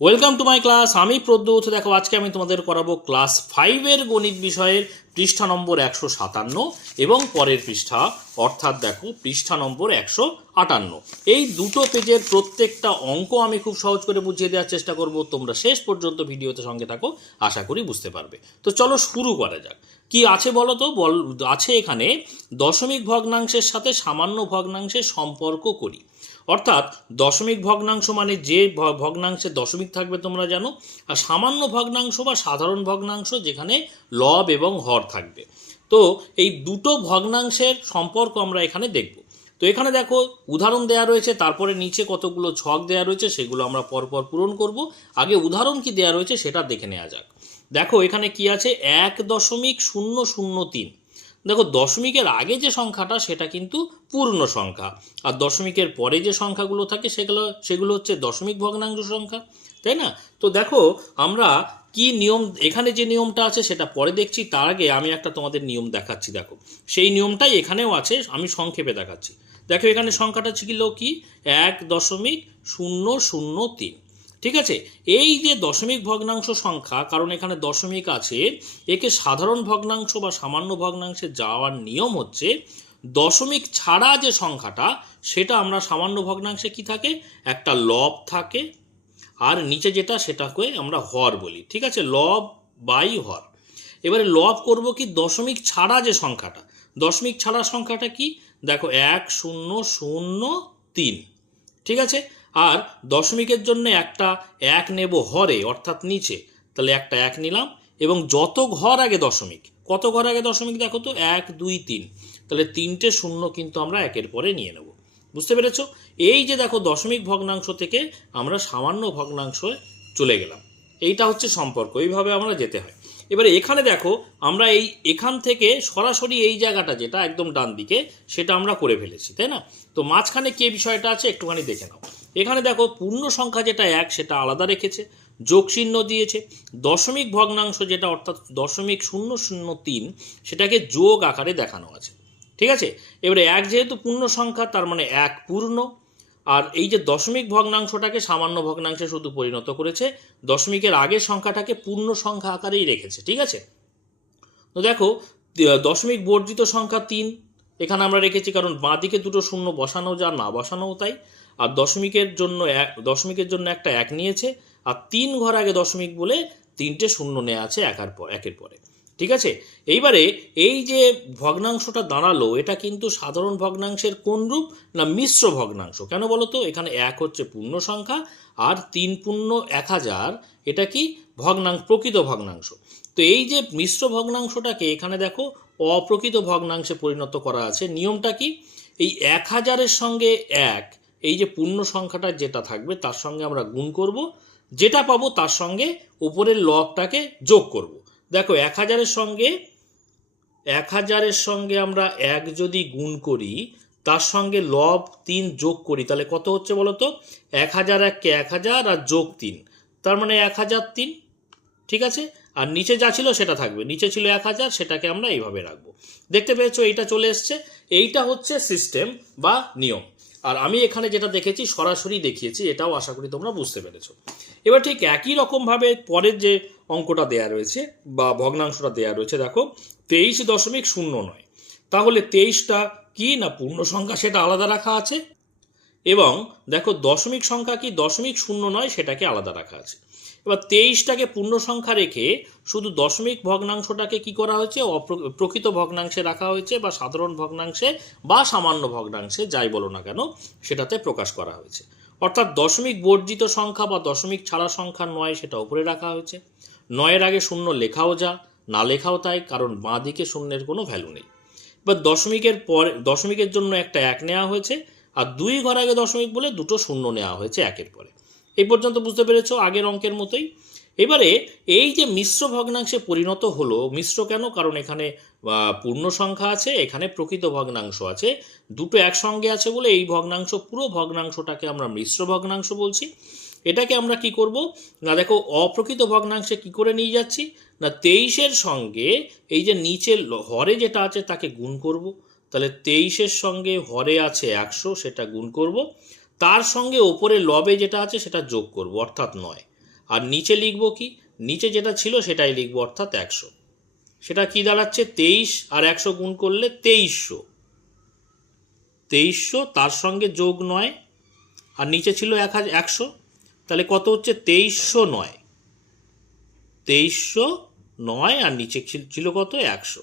Welcome to my class. আমি প্রদ্যুৎ। দেখো আজকে আমি তোমাদের করাবো ক্লাস 5-এর গণিত বিষয়ের পৃষ্ঠা নম্বর 157 এবং পরের পৃষ্ঠা, অর্থাৎ দেখো পৃষ্ঠা নম্বর 158। এই দুটো পেজের প্রত্যেকটা অঙ্ক আমি খুব সহজ করে বুঝিয়ে দেওয়ার চেষ্টা করব। তোমরা শেষ পর্যন্ত ভিডিওতে সঙ্গে থাকো, আশা করি বুঝতে পারবে। তো চলো শুরু করা যাক। কি আছে বলো তো? আছে এখানে দশমিক ভগ্নাংশের সাথে সামান্য ভগ্নাংশের সম্পর্ক করি। অর্থাৎ দশমিক ভগ্নাংশ মানে যে ভগ্নাংশে দশমিক থাকবে তোমরা জানো, আর সামান্য ভগ্নাংশ বা সাধারণ ভগ্নাংশ যেখানে লব এবং হর থাকবে। তো এই দুটো ভগ্নাংশের সম্পর্ক আমরা এখানে দেখব। তো এখানে দেখো উদাহরণ দেয়া রয়েছে, তারপরে নিচে কতগুলো ছক দেয়া রয়েছে, সেগুলো আমরা পরপর পূরণ করব। আগে উদাহরণ কি দেয়া রয়েছে সেটা দেখে নেওয়া যাক। দেখো এখানে কি আছে, 1.003। দেখো দশমিকের আগে যে সংখ্যাটা সেটা কিন্তু পূর্ণ সংখ্যা, আর দশমিকের পরে যে সংখ্যাগুলো থাকে সেগুলো হচ্ছে দশমিক ভগ্নাংশ সংখ্যা, তাই না? তো দেখো আমরা কি নিয়ম, এখানে যে নিয়মটা আছে সেটা পরে দেখছি, তার আগে আমি একটা তোমাদের নিয়ম দেখাচ্ছি। দেখো সেই নিয়মটাই এখানেও আছে, আমি সংক্ষেপে দেখাচ্ছি। দেখো এখানে সংখ্যাটা ছিল কি, 1.003। ঠিক আছে, এই যে দশমিক ভগ্নাংশ সংখ্যা, কারণ এখানে দশমিক আছে, একে সাধারণ ভগ্নাংশ বা সামান্য ভগ্নাংশে যাওয়ার নিয়ম হচ্ছে দশমিক ছাড়া যে সংখ্যাটা সেটা আমরা সামান্য ভগ্নাংশে কি থাকে, একটা লব থাকে, আর নিচে যেটা সেটাকে আমরা হর বলি। ঠিক আছে, লব বাই হর। এবারে লব করব কি দশমিক ছাড়া যে সংখ্যাটা, দশমিক ছাড়া সংখ্যাটা কি, দেখো 1003। ঠিক আছে, আর দশমিকের জন্য একটা এক নেব হরে, অর্থাৎ নিচে, তাহলে একটা এক নিলাম, এবং যত ঘর আগে দশমিক, কত ঘর আগে দশমিক দেখো তো, 1 2 3, তাহলে তিনটে শূন্য কিন্তু আমরা একের পরে নিয়ে নেব। বুঝতে পেরেছ? এই যে দেখো দশমিক ভগ্নাংশ থেকে আমরা সামান্য ভগ্নাংশে চলে গেলাম, এইটা হচ্ছে সম্পর্ক, এইভাবে আমরা যেতে হয়। এবারে এখানে দেখো আমরা এখান থেকে সরাসরি এই জায়গাটা যেটা একদম ডান দিকে সেটা আমরা করে ফেলেছি, তাই না? তো মাঝখানে কে বিষয়টা আছে একটুখানি দেখে নাও। এখানে দেখো পূর্ণ সংখ্যা যেটা 1 সেটা আলাদা রেখেছে, যোগ চিহ্ন দিয়েছে। দশমিক ভগ্নাংশ যেটা অর্থাৎ 0.003 সেটাকে যোগ আকারে দেখানো আছে। ঠিক আছে, এবারে 1 যেহেতু পূর্ণ সংখ্যা তার মানে 1 পূর্ণ, আর এই যে দশমিক ভগ্নাংশটাকে সামান্য ভগ্নাংশে শুধু পরিণত করেছে, দশমিকের আগের সংখ্যাটাকে পূর্ণ সংখ্যা আকারেই রেখেছে। ঠিক আছে, তো দেখো দশমিক বর্জিত সংখ্যা 3 এখানে আমরা রেখেছি, কারণ বাঁ দিকে দুটো শূন্য বসানো যা না বসানোও তাই। আর দশমিকের জন্য একটা এক নিয়েছে, আর 3 ঘর আগে দশমিক বলে তিনটে শূন্য নেওয়া আছে একের পরে। ঠিক আছে, এইবারে এই যে ভগ্নাংশটা দাঁড়ালো এটা কিন্তু সাধারণ ভগ্নাংশের কোন রূপ না, মিশ্র ভগ্নাংশ। কেন বলো তো, এখানে 1 হচ্ছে পূর্ণ সংখ্যা, আর 3 পূর্ণ 1000 এটা কি প্রকৃত ভগ্নাংশ। তো এই যে মিশ্র ভগ্নাংশটাকে এখানে দেখো অপ্রকৃত ভগ্নাংশে পরিণত করা আছে। নিয়মটা কি, এই 1000-এর সঙ্গে 1, এই যে পূর্ণ সংখ্যাটা যেটা থাকবে তার সঙ্গে আমরা গুণ করব, যেটা পাবো তার সঙ্গে উপরের লবটাকে যোগ করব। দেখো 1000-এর সঙ্গে আমরা 1 যদি গুণ করি, তার সঙ্গে লব 3 যোগ করি, তাহলে কত হচ্ছে বলো তো, 1000 1-কে 1000 আর যোগ 3, তার মানে 1003। ঠিক আছে, আর নিচে যা ছিল সেটা থাকবে, নিচে ছিল 1000, সেটাকে আমরা এইভাবে রাখবো। দেখতে পেয়েছো এইটা চলে এসছে, এইটা হচ্ছে সিস্টেম বা নিয়ম। আর আমি এখানে যেটা দেখেছি সরাসরি দেখিয়েছি, এটাও আশা করি তোমরা বুঝতে পেরেছো। এবার ঠিক একই রকমভাবে পরের যে অঙ্কটা দেয়া রয়েছে বা ভগ্নাংশটা দেয়া রয়েছে, দেখো 23.09। তাহলে 23টা কি না পূর্ণ সংখ্যা, সেটা আলাদা রাখা আছে, এবং দেখো দশমিক সংখ্যা কি 0.09 সেটাকে আলাদা রাখা আছে। এবার 23টাকে পূর্ণ সংখ্যা রেখে শুধু দশমিক ভগ্নাংশটাকে কি করা হয়েছে, প্রকৃত ভগ্নাংশে রাখা হয়েছে, বা সাধারণ ভগ্নাংশে বা সামান্য ভগ্নাংশে যাই বলো না কেন সেটাতে প্রকাশ করা হয়েছে। অর্থাৎ দশমিক বর্জিত সংখ্যা বা দশমিক ছাড়া সংখ্যা 9 সেটা উপরে রাখা হয়েছে। 9-এর আগে শূন্য লেখাও যা, না লেখাও তাই, কারণ বাঁ দিকে শূন্যের কোনো ভ্যালু নেই। এবার দশমিকের জন্য একটা এক নেওয়া হয়েছে, আর 2 ঘর আগে দশমিক বলে দুটো শূন্য নেওয়া হয়েছে একের পরে। এই পর্যন্ত বুঝতে পেরেছো, আগের অঙ্কের মতোই। এবারে এই যে মিশ্র ভগ্নাংশে পরিণত হলো, মিশ্র কেন, কারণ এখানে পূর্ণ সংখ্যা আছে, এখানে প্রকৃত ভগ্নাংশ আছে, দুটো একসঙ্গে আছে বলে এই ভগ্নাংশ, পুরো ভগ্নাংশটাকে আমরা মিশ্র ভগ্নাংশ বলছি। এটাকে আমরা কি করব না, দেখো অপ্রকৃত ভগ্নাংশে কি করে নিয়ে যাচ্ছি না, 23-এর সঙ্গে এই যে নিচে হরে যেটা আছে তাকে গুণ করব। তাহলে 23-এর সঙ্গে হরে আছে 100, সেটা গুণ করব, তার সঙ্গে ওপরে লবে যেটা আছে সেটা যোগ করব, অর্থাৎ 9। আর নিচে লিখব কি, নিচে যেটা ছিল সেটাই লিখব, অর্থাৎ 100। সেটা কি দাঁড়াচ্ছে, 23 আর 100 গুণ করলে 2300। 2300 তার সঙ্গে যোগ 9, আর নিচে ছিল 100, তাহলে কত হচ্ছে 2309। 2309 আর নিচে ছিল কত, 100।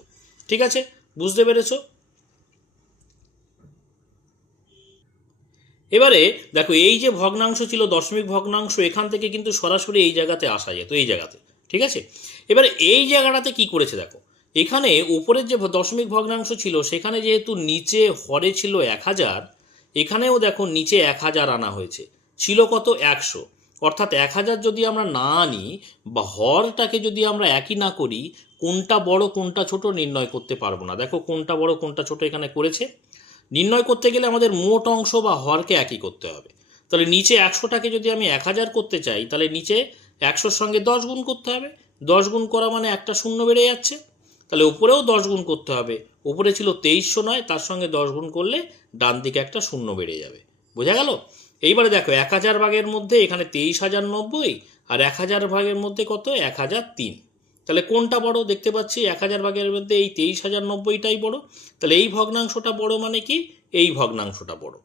ঠিক আছে, বুঝতে পেরেছো? এবারে দেখো, এই যে ভগ্নাংশ ছিল দশমিক ভগ্নাংশ, এখান থেকে কিন্তু সরাসরি এই জায়গাতে আসা যেত, এই জায়গাতে। ঠিক আছে, এবারে এই জায়গাটাতে কি করেছে দেখো, এখানে উপরের যে দশমিক ভগ্নাংশ ছিল সেখানে যেহেতু নিচে হরে ছিল 1000, এখানেও দেখো নিচে 1000 আনা হয়েছে, ছিল কত, 100। অর্থাৎ 1000 যদি আমরা না আনি বা হরটাকে যদি আমরা একই না করি, কোনটা বড় কোনটা ছোট নির্ণয় করতে পারবো না। দেখো কোনটা বড় কোনটা ছোট এখানে করেছে। নির্ণয় করতে গেলে আমাদের মোট অংশ বা হরকে একই করতে হবে। তাহলে নিচে 100টাকে যদি আমি 1000 করতে চাই, তাহলে নিচে 100-র সঙ্গে 10 গুণ করতে হবে। 10 গুণ করা মানে একটা শূন্য বেড়ে যাচ্ছে, তাহলে উপরেও 10 গুণ করতে হবে। উপরে ছিল 2309, তার সঙ্গে 10 গুণ করলে ডান দিকে একটা শূন্য বেড়ে যাবে। বোঝা গেল? এইবারে দেখো 1000 ভাগের মধ্যে এখানে 23090, আর 1000 ভাগের মধ্যে কত, 1003। তাহলে কোনটা বড়, দেখতে পাচ্ছি 1000 ভাগের মধ্যে এই 23090টাই বড়। তাহলে এই ভগ্নাংশটা বড় মানে কি, এই ভগ্নাংশটা বড়।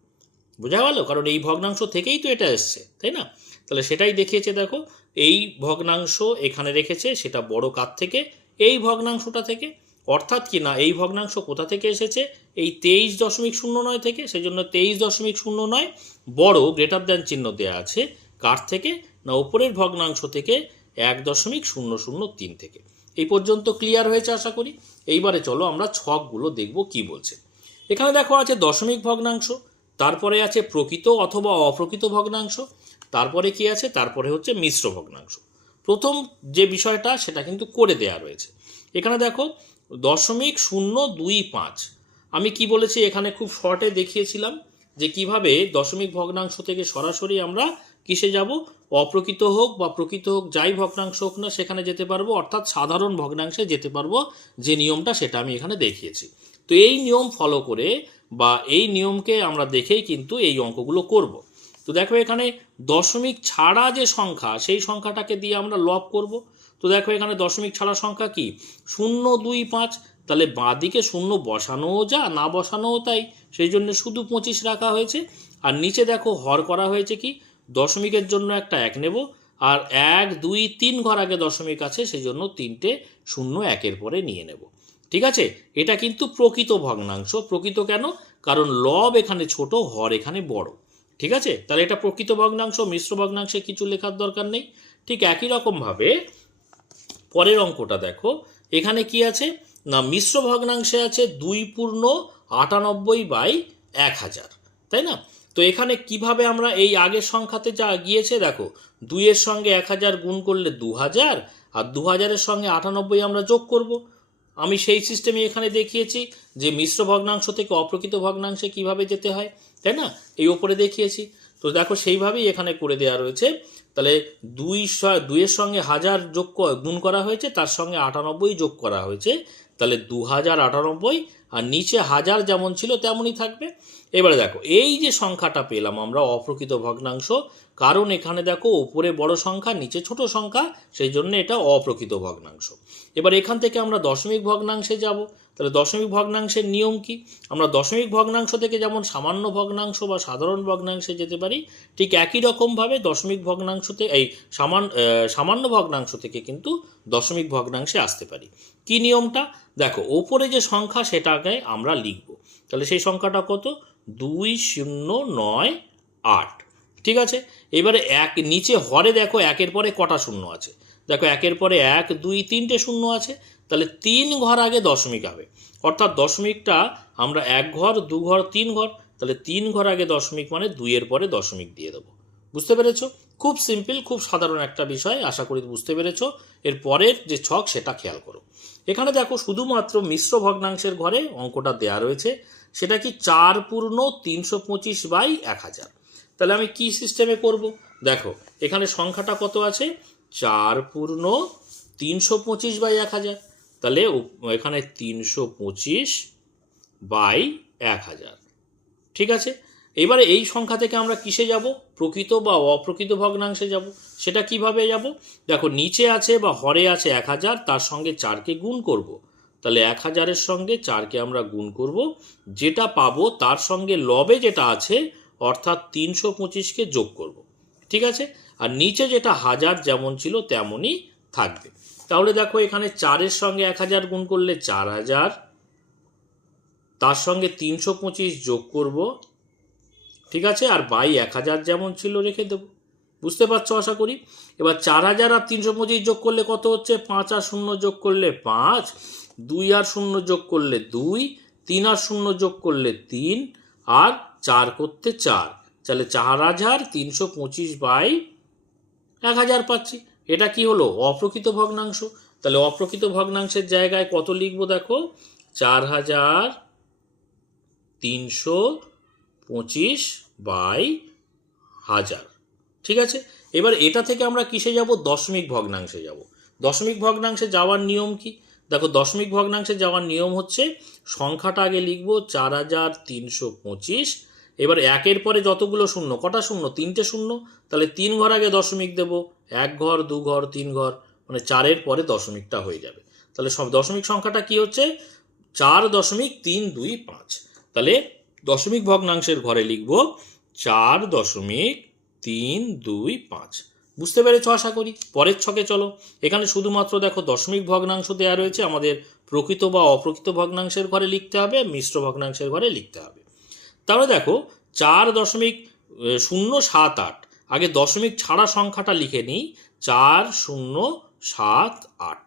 বোঝা গেল? কারণ এই ভগ্নাংশ থেকেই তো এটা এসছে, তাই না? তাহলে সেটাই দেখিয়েছে। দেখো এই ভগ্নাংশ এখানে রেখেছে, সেটা বড় কার থেকে, এই ভগ্নাংশটা থেকে। অর্থাৎ কি না, এই ভগ্নাংশ কোথা থেকে এসেছে, এই 23.09 থেকে। সেই জন্য 23.09 বড়, গ্রেটার দ্যান চিহ্ন দেওয়া আছে কার থেকে না, উপরের ভগ্নাংশ থেকে 1.003 থেকে। এই পর্যন্ত ক্লিয়ার হয়েছে আশা করি। এইবারে চলো আমরা ছকগুলো দেখব কি বলছে। এখানে দেখো আছে দশমিক ভগ্নাংশ, তারপরে আছে প্রকৃত অথবা অপ্রকৃত ভগ্নাংশ, তারপরে কি আছে, তারপরে হচ্ছে মিশ্র ভগ্নাংশ। প্রথম যে বিষয়টা সেটা কিন্তু করে দেয়া রয়েছে। এখানে দেখো 0.025, আমি কি বলেছি এখানে খুব শর্টে দেখিয়েছিলাম যে কিভাবে দশমিক ভগ্নাংশ থেকে সরাসরি আমরা কিসে যাব, অপ্রকৃত হোক বা প্রকৃত হোক, যাই ভগ্নাংশ হোক না সেখানে যেতে পারবো, অর্থাৎ সাধারণ ভগ্নাংশে যেতে পারবো। যে নিয়মটা সেটা আমি এখানে দেখিয়েছি। তো এই নিয়ম ফলো করে বা এই নিয়মকে আমরা দেখেই কিন্তু এই অঙ্কগুলো করব। তো দেখো এখানে দশমিক ছাড়া যে সংখ্যা, সেই সংখ্যাটাকে দিয়ে আমরা লব করব। তো দেখো এখানে দশমিক ছাড়া সংখ্যা কি, 025। তাহলে বাঁদিকে শূন্য বসানোও যা, না বসানোও তাই, সেই জন্য শুধু 25 রাখা হয়েছে। আর নিচে দেখো হর করা হয়েছে কি, দশমিকের জন্য একটা 1 নেব, আর 1 2 3 ঘর আগে দশমিক আছে, সেই জন্য 3টে শূন্য 1-এর পরে নিয়ে নেব। ঠিক আছে, এটা কিন্তু প্রকৃত ভগ্নাংশ। প্রকৃত কেন, কারণ লব এখানে ছোট, হর এখানে বড়। ঠিক আছে, তাহলে এটা প্রকৃত ভগ্নাংশ। মিশ্র ভগ্নাংশে কিছু লেখার দরকার নেই। ঠিক একই রকমভাবে পরের অঙ্কটা দেখো, এখানে কি আছে না, মিশ্র ভগ্নাংশে আছে 2.98/1000, তাই না? তো এখানে কিভাবে আমরা এই আগের সংখ্যাতে যা গিয়েছে, দেখো 2-এর সঙ্গে 1000 গুণ করলে 2000, আর 2000-এর সঙ্গে 98 আমরা যোগ করব। আমি সেই সিস্টেমে এখানে দেখিয়েছি যে মিশ্র ভগ্নাংশ থেকে অপ্রকৃত ভগ্নাংশে কিভাবে যেতে হয়, তাই না? এই ওপরে দেখিয়েছি। তো দেখো সেইভাবেই এখানে করে দেওয়া রয়েছে। তাহলে 2-এর সঙ্গে 1000 গুণ করা হয়েছে, তার সঙ্গে 98 যোগ করা হয়েছে, তাহলে 2098, আর নিচে 1000 যেমন ছিল তেমনই থাকবে। এবারে দেখো এই যে সংখ্যাটা পেলাম আমরা অপ্রকৃত ভগ্নাংশ, কারণ এখানে দেখো উপরে বড় সংখ্যা নিচে ছোট সংখ্যা, সেই জন্য এটা অপ্রকৃত ভগ্নাংশ। এবার এখান থেকে আমরা দশমিক ভগ্নাংশে যাব। তাহলে দশমিক ভগ্নাংশের নিয়ম কি, আমরা দশমিক ভগ্নাংশ থেকে যেমন সামান্য ভগ্নাংশ বা সাধারণ ভগ্নাংশে যেতে পারি, ঠিক একই রকমভাবে দশমিক ভগ্নাংশ থেকে এই সামান্য ভগ্নাংশ থেকে কিন্তু দশমিক ভগ্নাংশে আসতে পারি। কি নিয়মটা দেখো, ওপরে যে সংখ্যা সেটাকে আমরা লিখব। তাহলে সেই সংখ্যাটা কত, 2098। ঠিক আছে, এবারে নিচে হরে দেখো 1-এর পরে কটা শূন্য আছে, দেখো 1-এর পরে 1 2 3টে শূন্য আছে, তাহলে 3 ঘর আগে দশমিক হবে। অর্থাৎ দশমিকটা আমরা 1 ঘর 2 ঘর 3 ঘর, তাহলে 3 ঘর আগে দশমিক মানে 2-এর পরে দশমিক দিয়ে দেবো। বুঝতে পেরেছো? খুব সিম্পল, খুব সাধারণ একটা বিষয়, আশা করি বুঝতে পেরেছো। এর পরের যে ছক সেটা খেয়াল করো। এখানে দেখো শুধুমাত্র মিশ্র ভগ্নাংশের ঘরে অঙ্কটা দেয়া রয়েছে, সেটা কি 4×325/1000। তাহলে আমি কি সিস্টেমে করব, দেখো এখানে সংখ্যাটা কত আছে, 4×325/1000। তাহলে এখানে 325/1000। ঠিক আছে, এবারে এই সংখ্যা থেকে আমরা কিসে যাব? প্রকৃত বা অপ্রকৃত ভগ্নাংশে যাব। সেটা কিভাবে যাব? দেখো নিচে আছে বা হরে আছে 1000, তার সঙ্গে 4কে গুণ করব। তাহলে 1000-এর সঙ্গে 4কে আমরা গুণ করব, যেটা পাবো তার সঙ্গে লবে যেটা আছে অর্থাৎ 325কে যোগ করব। ঠিক আছে, আর নিচে যেটা 1000 যেমন ছিল তেমনই থাকবে। তাহলে দেখো এখানে 4-এর সঙ্গে 1000 গুণ করলে 4000, তার সঙ্গে 325 যোগ করব। ঠিক আছে, আর বাই 1000 যেমন ছিল রেখে দেব। বুঝতে পারছো আশা করি। এবার 4000 আর 325 যোগ করলে কত হচ্ছে? 5 আর 0 যোগ করলে 5, 2 আর 0 যোগ করলে 2, 3 আর 0 যোগ করলে 3, আর 4 করতে 4। তাহলে 4325 বাই 1000 পাচ্ছি। এটা কি হলো? অপ্রকৃত ভগ্নাংশ। তাহলে অপ্রকৃত ভগ্নাংশের জায়গায় কত লিখবো? দেখো 4325 বাই 1000। ঠিক আছে, এবার এটা থেকে আমরা কিসে যাব? দশমিক ভগ্নাংশে যাব। দশমিক ভগ্নাংশে যাওয়ার নিয়ম কি? দেখো দশমিক ভগ্নাংশে যাওয়ার নিয়ম হচ্ছে সংখ্যাটা আগে লিখবো 4325। এবার একের পরে যতগুলো শূন্য, কটা শূন্য? 3টে শূন্য। তাহলে 3 ঘর আগে দশমিক দেব, 1 ঘর 2 ঘর 3 ঘর, মানে 4-এর পরে দশমিকটা হয়ে যাবে। তাহলে সব দশমিক সংখ্যাটা কি হচ্ছে? 4.325। তাহলে দশমিক ভগ্নাংশের ঘরে লিখব 4.325। বুঝতে পেরেছো আশা করি। পরের ছকে চলো। এখানে শুধুমাত্র দেখো দশমিক ভগ্নাংশ দেওয়া রয়েছে, আমাদের প্রকৃত বা অপ্রকৃত ভগ্নাংশের ঘরে লিখতে হবে, মিশ্র ভগ্নাংশের ঘরে লিখতে হবে। তাহলে দেখো 4.078। আগে দশমিক ছাড়া সংখ্যাটা লিখে নিই, 4078।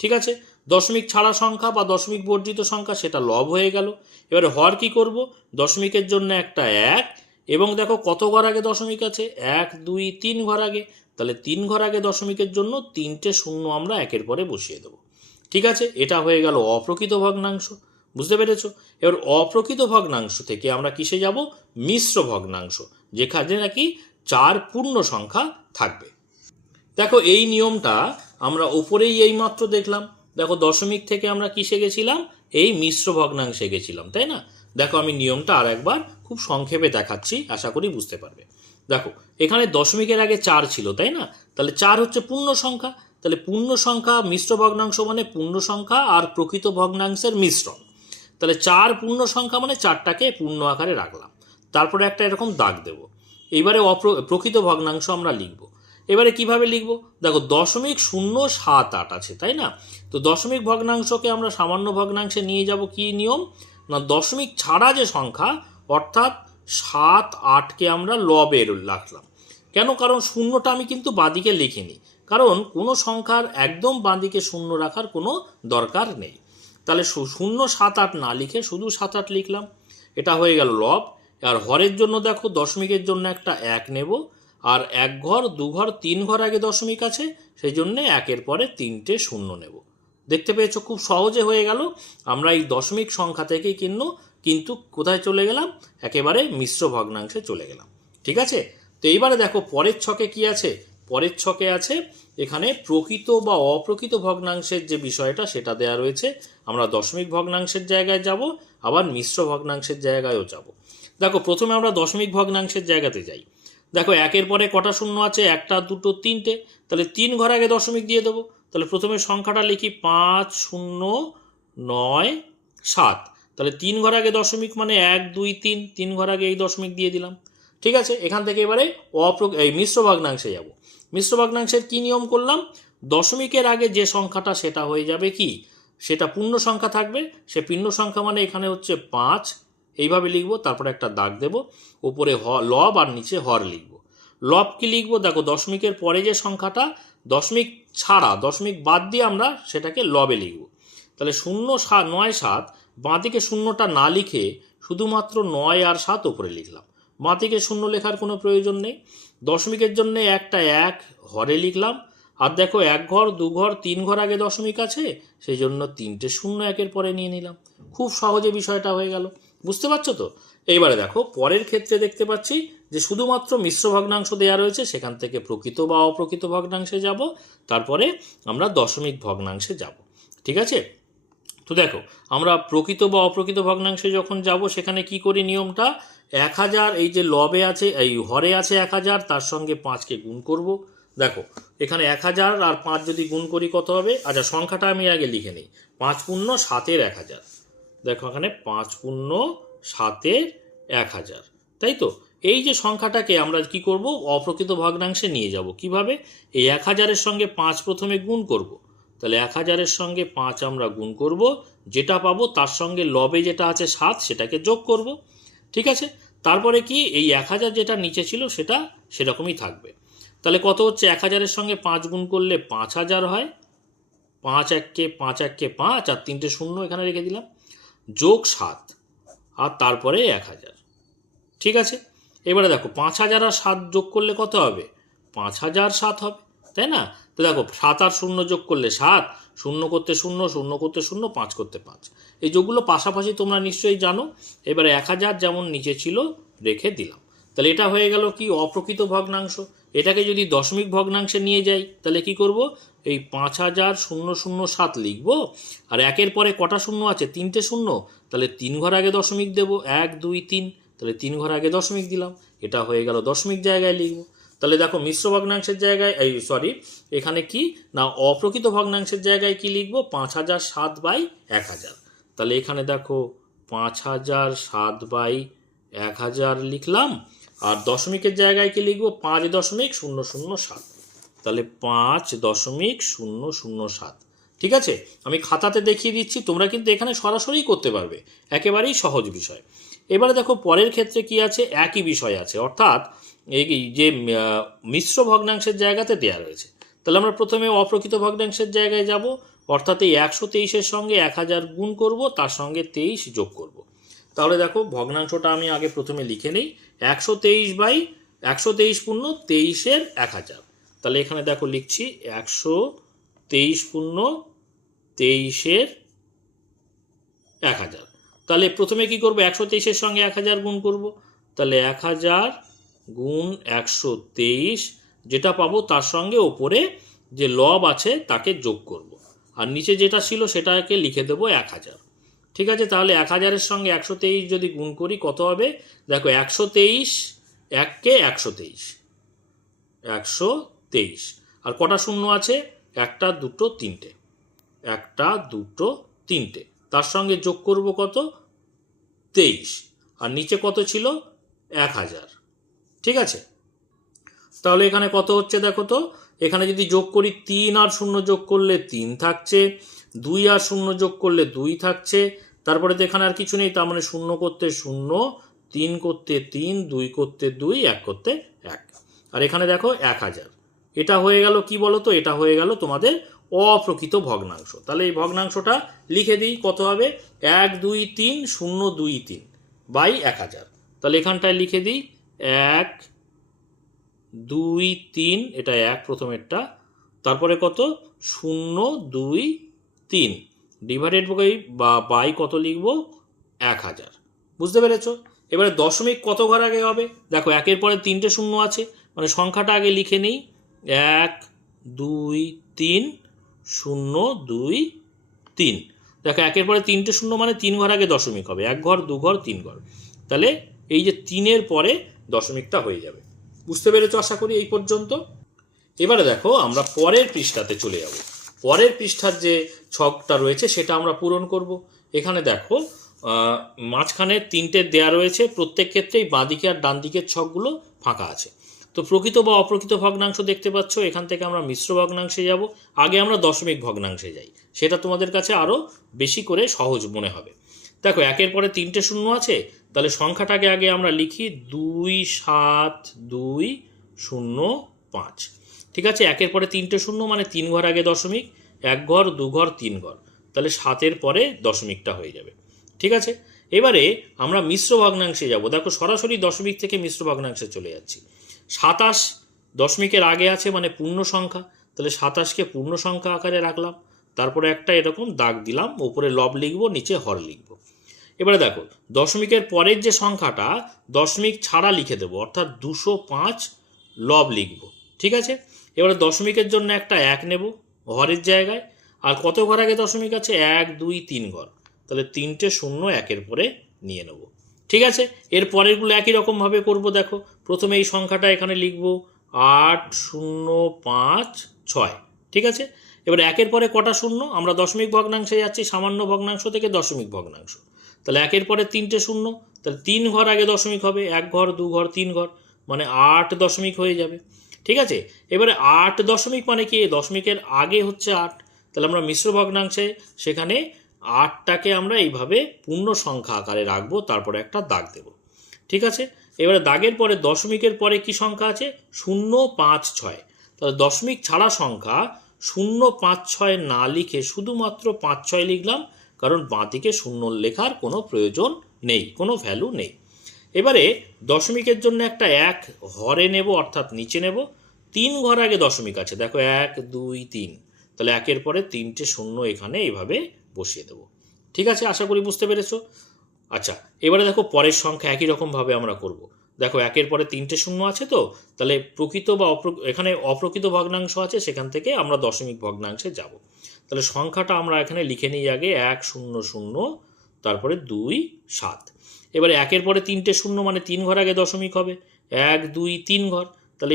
ঠিক আছে, দশমিক ছাড়া সংখ্যা বা দশমিক বর্জিত সংখ্যা সেটা লব হয়ে গেল। এবারে হর কি করব? দশমিকের জন্য একটা 1, এবং দেখো কত ঘর আগে দশমিক আছে? 1 2 3 ঘর আগে। তাহলে 3 ঘর আগে দশমিকের জন্য 3টে শূন্য আমরা একের পরে বসিয়ে দেবো। ঠিক আছে, এটা হয়ে গেল অপ্রকৃত ভগ্নাংশ। বুঝতে পেরেছো? এবার অপ্রকৃত ভগ্নাংশ থেকে আমরা কিসে যাব? মিশ্র ভগ্নাংশ, যেখানে নাকি 4 পূর্ণ সংখ্যা থাকবে। দেখো এই নিয়মটা আমরা উপরেই এইমাত্র দেখলাম। দেখো দশমিক থেকে আমরা কিসে গেছিলাম? এই মিশ্র ভগ্নাংশে গেছিলাম, তাই না? দেখো আমি নিয়মটা আর একবার খুব সংক্ষেপে দেখাচ্ছি, আশা করি বুঝতে পারবে। দেখো এখানে দশমিকের আগে 4 ছিল, তাই না? তাহলে 4 হচ্ছে পূর্ণ সংখ্যা। তাহলে পূর্ণ সংখ্যা মিশ্র ভগ্নাংশ মানে পূর্ণ সংখ্যা আর প্রকৃত ভগ্নাংশের মিশ্রণ। তাহলে 4 পূর্ণ সংখ্যা মানে 4টাকে পূর্ণ আকারে রাখলাম, তারপরে একটা এরকম দাগ দেব। এবারে প্রকৃত ভগ্নাংশ আমরা লিখব। এবারে কিভাবে লিখব? দেখো 0.078 আছে, তাই না? তো দশমিক ভগ্নাংশকে আমরা সামান্য ভগ্নাংশে নিয়ে যাব। কি নিয়ম? না দশমিক ছাড়া যে সংখ্যা অর্থাৎ 7 8কে আমরা লবে রাখলাম। কেন? কারণ শূন্যটা আমি কিন্তু বাঁদিকে লিখিনি, কারণ কোনো সংখ্যার একদম বাঁদিকে শূন্য রাখার কোনো দরকার নেই। তাহলে 0 7 8 না লিখে শুধু 7 8 লিখলাম। এটা হয়ে গেল লব। আর হরের জন্য দেখো দশমিকের জন্য একটা 1 নেব, আর 1 ঘর 2 ঘর 3 ঘর আগে দশমিক আছে, সেই জন্য 1-এর পরে 3টে শূন্য নেব। দেখতে পেয়েছো? খুব সহজে হয়ে গেল। আমরা এই দশমিক সংখ্যা থেকেই কিন্তু কোথায় চলে গেলাম? একেবারে মিশ্র ভগ্নাংশে চলে গেলাম। ঠিক আছে, তো এইবারে দেখো পরের ছকে কি আছে? পরের ছকে আছে এখানে প্রকৃত বা অপ্রকৃত ভগ্নাংশের যে বিষয়টা সেটা দেয়া রয়েছে। আমরা দশমিক ভগ্নাংশের জায়গায় যাব, আবার মিশ্র ভগ্নাংশের জায়গায়ও যাব। দেখো প্রথমে আমরা দশমিক ভগ্নাংশের জায়গাতে যাই। দেখো 1-এর পরে কটা শূন্য আছে? 1টা 2টো 3টে। তাহলে 3 ঘর আগে দশমিক দিয়ে দেবো। তাহলে প্রথমে সংখ্যাটা লিখি 5 0 9 7। তাহলে 3 ঘর আগে দশমিক মানে 1 2 3, 3 ঘর আগে এই দশমিক দিয়ে দিলাম। ঠিক আছে, এখান থেকে এবারে এই মিশ্র ভগ্নাংশে যাব। মিশ্র ভগ্নাংশের কি নিয়ম করলাম? দশমিকের আগে যে সংখ্যাটা সেটা হয়ে যাবে কি? সেটা পূর্ণ সংখ্যা থাকবে। সে পূর্ণ সংখ্যা মানে এখানে হচ্ছে 5, এইভাবে লিখবো, তারপরে একটা দাগ দেব, উপরে লব আর নিচে হর লিখব। লব কি লিখবো? দেখো দশমিকের পরে যে সংখ্যাটা, দশমিক ছাড়া দশমিক বাদ দিয়ে আমরা সেটাকে লবে লিখব। তাহলে 0 9 7, বাঁদিকে শূন্যটা না লিখে শুধুমাত্র 9 আর 7 উপরে লিখলাম। বাঁদিকে শূন্য লেখার কোনো প্রয়োজন নেই। দশমিকের জন্য একটা 1 হরে লিখলাম, আর দেখো 1 ঘর 2 ঘর 3 ঘর আগে দশমিক আছে, সেই জন্য 3টে শূন্য 1-এর পরে নিয়ে নিলাম। খুব সহজে বিষয়টা হয়ে গেল। বুঝতে পারছো তো? এইবারে দেখো পরের ক্ষেত্রে দেখতে পাচ্ছি যে শুধুমাত্র মিশ্র ভগ্নাংশ দেওয়া রয়েছে, সেখান থেকে প্রকৃত বা অপ্রকৃত ভগ্নাংশে যাব, তারপরে আমরা দশমিক ভগ্নাংশে যাব। ঠিক আছে, তো দেখো আমরা প্রকৃত বা অপ্রকৃত ভগ্নাংশে যখন যাব সেখানে কি করি নিয়মটা? 1000 এই যে লবে আছে, এই হরে আছে 1000, তার সঙ্গে 5কে গুণ করব। দেখো এখানে 1000 আর 5 যদি গুণ করি কত হবে? আচ্ছা সংখ্যাটা আমি আগে লিখে নিই। 5 পূর্ণ 7-এর 1000। দেখো এখানে 5 পূর্ণ 7-এর 1000, তাই তো? এই যে সংখ্যাটাকে আমরা কি করব? অপ্রকৃত ভগ্নাংশে নিয়ে যাব। কিভাবে? এই 1000-এর সঙ্গে 5 প্রথমে গুণ করব। তাহলে 1000-এর সঙ্গে 5 আমরা গুণ করব, যেটা পাবো তার সঙ্গে লবে যেটা আছে 7 সেটাকে যোগ করব। ঠিক আছে? তারপরে কি এই 1000 যেটা নিচে ছিল সেটা সেরকমই থাকবে। তাহলে কত হচ্ছে? 1000-এর সঙ্গে 5 গুণ করলে 5000 হয়। 5 এককে 5 এককে 5 আর 3টে শূন্য এখানে রেখে দিলাম, যোগ 7 আর তারপরে 1000। ঠিক আছে? এবারে দেখো 5000 আর 7 যোগ করলে কত হবে? 5007 হবে, তাই না? তো দেখো 7 আর 0 যোগ করলে 7, 0 করতে 0, 0 করতে 0, 5 করতে 5। এই যোগগুলো পাশাপাশি তোমরা নিশ্চয়ই জানো। এবারে 1000 যেমন নিচে ছিল রেখে দিলাম। তাহলে এটা হয়ে গেল কি? অপ্রকৃত ভগ্নাংশ। এটাকে যদি দশমিক ভগ্নাংশে নিয়ে যাই তাহলে কি করব? এই 5007 লিখব। আর একের পরে কটা শূন্য আছে? 3টে শূন্য। তাহলে 3 ঘর আগে দশমিক দেব, 1 2 3। তাহলে 3 ঘর আগে দশমিক দিলাম, এটা হয়ে গেল দশমিক জায়গায় লিখব। তাহলে দেখো মিশ্র ভগ্নাংশের জায়গায় এখানে কি না অপ্রকৃত ভগ্নাংশের জায়গায় কি লিখব? 5007/1000। তাহলে এখানে দেখো 5007/1000 লিখলাম। আর দশমিকের জায়গায় কি লিখব? 5.007। তাহলে 5.007। ঠিক আছে? আমি খাতাতে দেখিয়ে দিচ্ছি, তোমরা কিন্তু এখানে সরাসরি করতে পারবে, একেবারেই সহজ বিষয়। এবারে দেখো পরের ক্ষেত্রে কি আছে? একই বিষয় আছে, অর্থাৎ এই যে মিশ্র ভগ্নাংশের জায়গাতে দেয়া রয়েছে। তাহলে আমরা প্রথমে অপ্রকৃত ভগ্নাংশের জায়গায় যাব, অর্থাৎ এই 123-এর সঙ্গে 1000 গুণ করব, তার সঙ্গে 23 যোগ করব। তাহলে দেখো ভগ্নাংশটা আমি আগে প্রথমে লিখে নিই। 123 পূর্ণ 23-এর 1000। তাহলে এখানে দেখো লিখছি 123 পূর্ণ 23-এর 1000। তাহলে প্রথমে কি করব? 123-এর সঙ্গে 1000 গুণ করব। তাহলে 1000 গুণ 123, যেটা পাবো তার সঙ্গে ওপরে যে লব আছে তাকে যোগ করব। আর নিচে যেটা ছিল সেটাকে লিখে দেবো 1000। ঠিক আছে? তাহলে 1000-এর সঙ্গে 123 যদি গুণ করি কত হবে? দেখো 123 এককে 123, 123। আর কটা শূন্য আছে? 1 2 3টে, 1 2 3টে। তার সঙ্গে যোগ করব কত? 23। আর নিচে কত ছিল? 1000। ঠিক আছে? তাহলে এখানে কত হচ্ছে দেখো তো। এখানে যদি যোগ করি 3 আর 0 যোগ করলে 3 থাকছে, 2 আর 0 যোগ করলে 2 থাকছে। তারপরে তো এখানে আর কিছু নেই, তার মানে 0 করতে 0, 3 করতে 3, 2 করতে 2, 1 করতে 1। আর এখানে দেখো 1000। এটা হয়ে গেল কি বলো তো? এটা হয়ে গেল তোমাদের অপ্রকৃত ভগ্নাংশ। তাহলে এই ভগ্নাংশটা লিখে দিই, কত হবে? 1 2 3 0 2 3/1000। তাহলে এখানটায় লিখে দিই 1 2 3, এটা 1 প্রথমেরটা, তারপরে কত? 0 2 3 ডিভাইডেড বাই কত লিখব? 1000। বুঝতে পেরেছো? এবারে দশমিক কত ঘর আগে হবে? দেখো একের পরে 3টে শূন্য আছে, মানে সংখ্যাটা আগে লিখে নিই। 1 2 3 0 2 3। দেখো একের পরে 3টে শূন্য মানে 3 ঘর আগে দশমিক হবে, 1 ঘর 2 ঘর 3 ঘর। তাহলে এই যে 3-এর পরে দশমিকটা হয়ে যাবে। বুঝতে পেরেছো আশা করি এই পর্যন্ত? এবারে দেখো আমরা পরের পৃষ্ঠাতে চলে যাব। পরের পৃষ্ঠার যে ছকটা রয়েছে সেটা আমরা পূরণ করব। এখানে দেখো মাঝখানে 3টে দেয়া রয়েছে, প্রত্যেক ক্ষেত্রেই বাঁদিকে আর ডান দিকের ছকগুলো ফাঁকা আছে। তো প্রকৃত বা অপ্রকৃত ভগ্নাংশ দেখতে পাচ্ছ। এখান থেকে আমরা মিশ্র ভগ্নাংশে যাব। আগে আমরা দশমিক ভগ্নাংশে যাই, সেটা তোমাদের কাছে আরও বেশি করে সহজ মনে হবে। দেখো একের পরে 3টে শূন্য আছে, তাহলে সংখ্যাটাকে আগে আমরা লিখি 2 7 2 0 5। ঠিক আছে? একের পরে 3টে শূন্য মানে 3 ঘর আগে দশমিক, 1 ঘর 2 ঘর 3 ঘর। তাহলে 7-এর পরে দশমিকটা হয়ে যাবে। ঠিক আছে? এবারে আমরা মিশ্র ভগ্নাংশে যাব। দেখো সরাসরি দশমিক থেকে মিশ্র ভগ্নাংশে চলে যাচ্ছি। 27 দশমিকের আগে আছে মানে পূর্ণ সংখ্যা, তাহলে 27কে পূর্ণ সংখ্যা আকারে রাখলাম। তারপরে একটা এরকম দাগ দিলাম, ওপরে লব লিখব, নিচে হর লিখব। এবারে দেখো দশমিকের পরের যে সংখ্যাটা দশমিক ছাড়া লিখে দেবো, অর্থাৎ 205 লব লিখব। ঠিক আছে? এবারে দশমিকের জন্য একটা 1 নেব হরের জায়গায়। আর কত ঘর আগে দশমিক আছে? 1 2 3 ঘর। তাহলে 3টে শূন্য 1-এর পরে নিয়ে নেব। ঠিক আছে, এর পরেরগুলো একই রকমভাবে করব। দেখো প্রথমে এই সংখ্যাটা এখানে লিখব 8056, ঠিক আছে। এবার একের পরে কটা শূন্য, আমরা দশমিক ভগ্নাংশে যাচ্ছি, সামান্য ভগ্নাংশ থেকে দশমিক ভগ্নাংশ, তাহলে একের পরে 3টে শূন্য, তাহলে 3 ঘর আগে দশমিক হবে, 1 ঘর 2 ঘর 3 ঘর, মানে 8 দশমিক হয়ে যাবে। ঠিক আছে, এবারে 8 দশমিক মানে কি, দশমিকের আগে হচ্ছে 8, তাহলে আমরা মিশ্র ভগ্নাংশে সেখানে 8টাকে আমরা এইভাবে পূর্ণ সংখ্যা আকারে রাখবো, তারপরে একটা দাগ দেব। ঠিক আছে, এবারে দাগের পরে দশমিকের পরে কি সংখ্যা আছে, 056, তাহলে দশমিক ছাড়া সংখ্যা 056 না লিখে শুধুমাত্র 56 লিখলাম, কারণ বাঁদিকে শূন্য লেখার কোনো প্রয়োজন নেই, কোনো ভ্যালু নেই। এবারে দশমিকের জন্য একটা 1 হরে নেব, অর্থাৎ নিচে নেব, 3 ঘর আগে দশমিক আছে, দেখো 1 2 3, তাহলে একের পরে 3টে শূন্য এখানে এইভাবে বসিয়ে দেব। ঠিক আছে, আশা করি বুঝতে পেরেছো। আচ্ছা, এবারে দেখো পরের সংখ্যা একই রকমভাবে আমরা করব। দেখো একের পরে 3টে শূন্য আছে, তো তাহলে প্রকৃত বা এখানে অপ্রকৃত ভগ্নাংশ আছে, সেখান থেকে আমরা দশমিক ভগ্নাংশে যাব। তাহলে সংখ্যাটা আমরা এখানে লিখে নিই আগে 100, তারপরে 2 7। এবারে একের পরে 3টে শূন্য মানে 3 ঘর আগে দশমিক হবে, 1 2 3 ঘর, তাহলে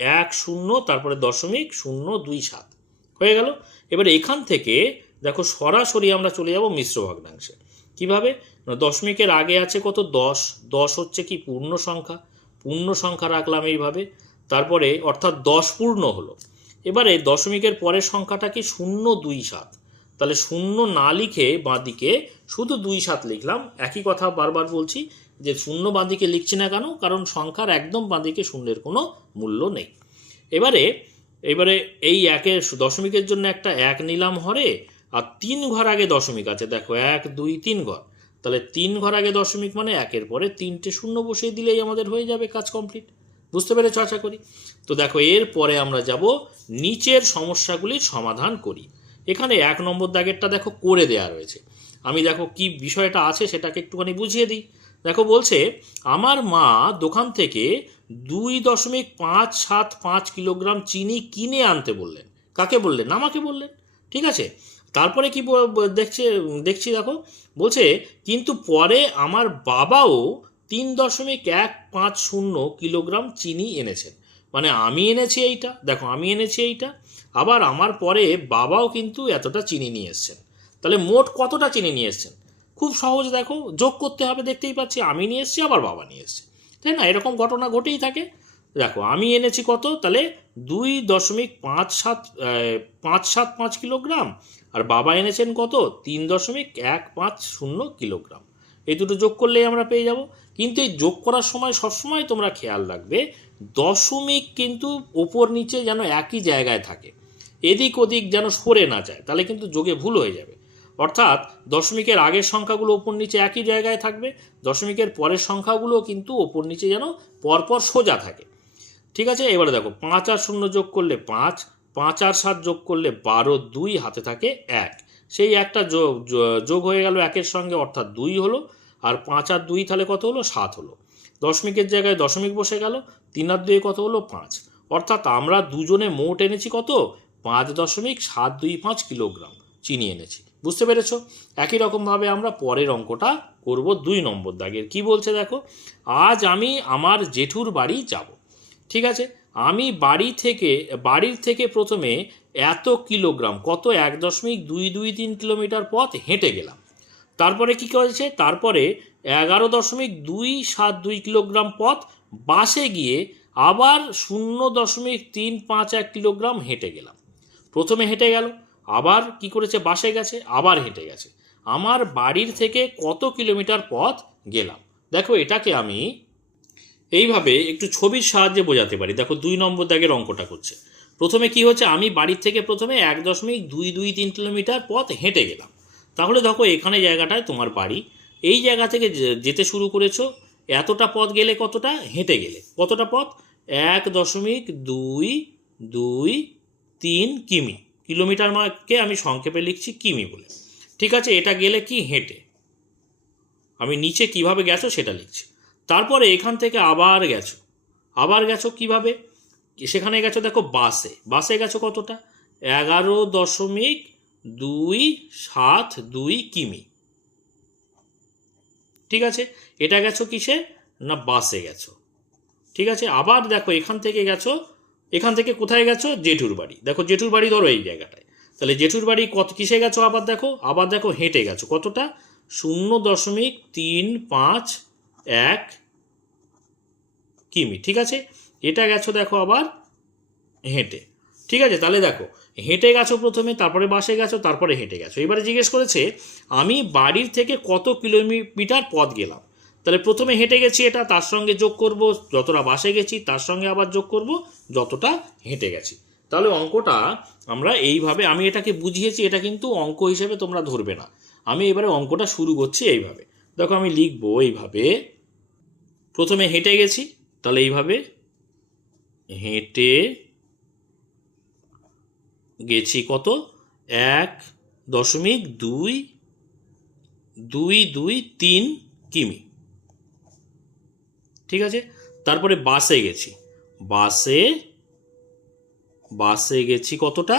1 0 তারপরে দশমিক 0 2 7 হয়ে গেল। এবারে এখান থেকে দেখো সরাসরি আমরা চলে যাব মিশ্র ভগ্নাংশে। কিভাবে, দশমিকের আগে আছে কত, 10, 10 হচ্ছে কি পূর্ণ সংখ্যা, পূর্ণ সংখ্যা রাখলাম এইভাবে, তারপরে অর্থাৎ 10 পূর্ণ হলো। এবারে দশমিকের পরের সংখ্যাটা কি 0 2 7, তাহলে 0 না লিখে বাঁদিকে শুধু 2 7 লিখলাম। একই কথা বারবার বলছি যে 0 বাঁদিকে লিখছি না কেন, কারণ সংখ্যার একদম বাঁদিকে শূন্যের কোনো মূল্য নেই। এবারে এই একের দশমিকের জন্য একটা 1 নিলাম হরে, আর 3 ঘর আগে দশমিক আছে, দেখো 1 2 3 ঘর, তাহলে 3 ঘর আগে দশমিক মানে একের পরে 3টে শূন্য বসিয়ে দিলেই আমাদের হয়ে যাবে কাজ কমপ্লিট। বুঝতে পেরেছো আশা করি। তো দেখো এর পরে আমরা যাব নিচের সমস্যাগুলির সমাধান করি। এখানে 1 নম্বর দাগেরটা দেখো করে দেয়া রয়েছে, আমি দেখো কি বিষয়টা আছে সেটাকে একটুখানি বুঝিয়ে দিই। দেখো বলছে আমার মা দোকান থেকে 2.575 কিলোগ্রাম চিনি কিনে আনতে বললেন। কাকে বললেন, আমাকে বললেন। ঠিক আছে, তারপরে কি দেখছি দেখো বলছে কিন্তু পরে আমার বাবাও 3.150 কিলোগ্রাম চিনি এনেছেন, মানে আমি এনেছি এইটা, দেখো আমি এনেছি এইটা, আবার আমার পরে বাবাও কিন্তু এতটা চিনি নিয়ে এসছেন। তাহলে মোট কতটা চিনি নিয়ে এসছেন, খুব সহজ, দেখো যোগ করতে হবে, দেখতেই পাচ্ছি আমি নিয়ে এসছি আবার বাবা নিয়ে এসছে, তাই না, এরকম ঘটনা ঘটেই থাকে। দেখো আমি এনেছি কত, তাহলে 2.575 কিলোগ্রাম, আর বাবা এনেছেন কত 3.150 কিলোগ্রাম, এই দুটো যোগ করলেই আমরা পেয়ে যাব। কিন্তু এই যোগ করার সময় সবসময় তোমরা খেয়াল রাখবে দশমিক কিন্তু ওপর নিচে যেন একই জায়গায় থাকে, এদিক ওদিক যেন সরে না যায়, তাহলে কিন্তু যোগে ভুল হয়ে যাবে। অর্থাৎ দশমিকের আগের সংখ্যাগুলো ওপর নিচে একই জায়গায় থাকবে, দশমিকের পরের সংখ্যাগুলো কিন্তু ওপর নিচে যেন পরপর সোজা থাকে। ঠিক আছে, এবারে দেখো 5 আর 0 যোগ করলে 5, 5 আর 7 যোগ করলে 12, 2 হাতে থাকে 1, সেই একটা যোগ হয়ে গেল একের সঙ্গে, অর্থাৎ 2 হলো, আর 5 আর 2 তাহলে কত হলো, 7 হলো। দশমিকের জায়গায় দশমিক বসে গেল, 3 আর 2 কত হলো, 5, অর্থাৎ আমরা দুজনে মোট এনেছি কত, 5.725 কিলোগ্রাম চিনি এনেছি। বুঝতে পেরেছ। একই রকমভাবে আমরা পরের অঙ্কটা করব 2 নম্বর দাগের। কি বলছে দেখো, আজ আমি আমার জেঠুর বাড়ি যাব। ঠিক আছে, আমি বাড়ির থেকে প্রথমে এত কিলোগ্রাম, কত 1.223 কিলোমিটার পথ হেঁটে গেলাম। তারপরে কি করেছে, তারপরে 11.272 কিলোগ্রাম পথ বাসে গিয়ে আবার 0.351 কিলোগ্রাম হেঁটে গেলাম। প্রথমে হেঁটে গেল, আবার কি করেছে, বাসে গেছে, আবার হেঁটে গেছে। আমার বাড়ির থেকে কত কিলোমিটার পথ গেলাম। দেখো এটাকে আমি এইভাবে একটু ছবির সাহায্যে বোঝাতে পারি। দেখো 2 নম্বর দাগের অঙ্কটা করছে, প্রথমে কি হচ্ছে, আমি বাড়ির থেকে প্রথমে 1.223 কিলোমিটার পথ হেঁটে গেলাম। তাহলে দেখো এখানে জায়গাটায় তোমার বাড়ি, এই জায়গা থেকে যেতে শুরু করেছো, এতটা পথ গেলে কতটা, হেঁটে গেলে কতটা পথ, 1.223 কিমি, কিলোমিটার মাকে আমি সংক্ষেপে লিখছি কিমি বলে। ঠিক আছে, এটা গেলে কি, হেঁটে, আমি নিচে কিভাবে গেছো সেটা লিখছি। তারপরে এখান থেকে আবার গেছো কিভাবে, সেখানে গেছো দেখো বাসে গেছো কতটা, 11.272 কিমি। ঠিক আছে, এটা গেছো কিসে না বাসে গেছো। ঠিক আছে, আবার দেখো এখান থেকে গেছো, এখান থেকে কোথায় গেছো জেঠুর বাড়ি, দেখো জেঠুর বাড়ি ধরো এই জায়গাটায়, তাহলে জেঠুর বাড়ি কত কিসে গেছো আবার দেখো হেঁটে গেছো কতটা 0.351 কিমি। ঠিক আছে, এটা গেছো দেখো আবার হেঁটে। ঠিক আছে, তাহলে দেখো হেঁটে গেছো প্রথমে, তারপরে বাসে গেছো, তারপরে হেঁটে গেছো। এবারে জিজ্ঞেস করেছে আমি বাড়ির থেকে কত কিলোমিটার পথ গেলাম, তাহলে প্রথমে হেঁটে গেছি এটা, তার সঙ্গে যোগ করব যতটা বাসে গেছি, তার সঙ্গে আবার যোগ করব যতটা হেঁটে গেছি। তাহলে অঙ্কটা আমরা এইভাবে, আমি এটাকে বুঝিয়েছি, এটা কিন্তু অঙ্ক হিসেবে তোমরা ধরবে না। আমি এবারে অঙ্কটা শুরু করছি এইভাবে। দেখো আমি লিখবো এইভাবে, প্রথমে হেঁটে গেছি, তাহলে এইভাবে হেঁটে গেছি কত 1.223 কিমি। ঠিক আছে, তারপরে বাসে গেছি, বাসে গেছি কতটা